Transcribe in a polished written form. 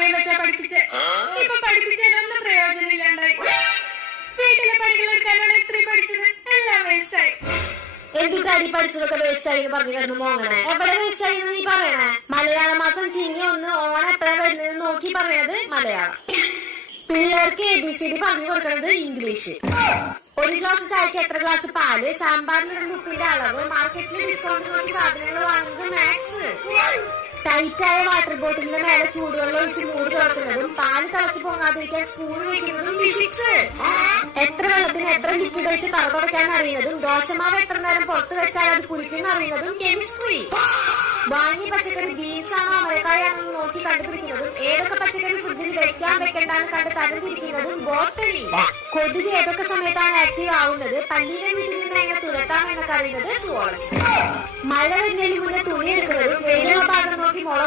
സമയം വെച്ചാ പഠിപ്പിച്ച് ഇപ്പൊ പഠിപ്പിച്ചതിനൊന്നും പ്രയോജനമില്ലാണ്ടായി. വീട്ടിലെ പണികളെടുക്കാനാണ് ഇത്രയും പഠിച്ചത്, എല്ലാം വേസ്റ്റായി. എന്തിട്ടാടി പഠിച്ചതൊക്കെ വേസ്റ്റായി പറഞ്ഞു കിടന്നു മോങ്ങണേ? എവിടെ വേസ്റ്റായി നീ പറയണേ? മലയാള മാസം ചിങ്ങി ഒന്ന് ഓണം എപ്പോഴാ വരുന്നത് നോക്കി പറയണത് മലയാളം. പിള്ളേർക്ക് ABCD പറഞ്ഞു കൊടുക്കണത് ഇംഗ്ലീഷ്. ഒരു ഗ്ലാസ് ചായക്ക് എത്ര ഗ്ലാസ് പാല്, സാമ്പാറിൽ 2 ഉപ്പിന്റെ അളവ്, മാർക്കറ്റിൽ ഡിസ്കൗണ്ട് നോക്കി സാധനങ്ങൾ വാങ്ങുന്നത് മാത്സ്. ടൈറ്റായ വാട്ടർ ബോട്ടിലിന്റെ മേലെ ചൂടുവെള്ളം ഒഴിച്ച് മൂടി തുറക്കുന്നതും പാല് തിളച്ച് പൊങ്ങാതിരിക്കാൻ സ്പൂൺ വെക്കുന്നതും ഫിസിക്സ്. എത്ര വെള്ളത്തിന് എത്ര ലിക്വിഡ് വെച്ച് തറ തുറക്കാൻ അറിയുന്നതും ദോശമാവ് എത്ര നേരം പുറത്ത് വെച്ചാൽ അത് കുളിക്കുന്ന അറിയുന്നതും കെമിസ്ട്രി. വാങ്ങി പച്ചക്കറി ബീൻസ് ആണോ അമരക്കായാണെന്ന് നോക്കി കണ്ടുപിടിക്കുന്നതും ഏതൊക്കെ പച്ചക്കറി ഫ്രിഡ്ജിൽ വെക്കാൻ വെക്കേണ്ടാന്ന് കണ്ട് തരംതിരിക്കുന്നതും ബോട്ടണി. കൊതുക് ഏതൊക്കെ സമയത്താണ് ആക്റ്റീവ് ആവുന്നത്, പല്ലിയുടെ വീട്ടിൽ നിന്ന് എങ്ങനെ തുരത്താമെന്നൊക്കെ അറിയുന്നത് സുവോളജി. മഴ വരുന്നതിന് മുന്നേ തുണി എടുക്കുന്നതും വെയിലുള്ള ഭാഗം നോക്കി മുള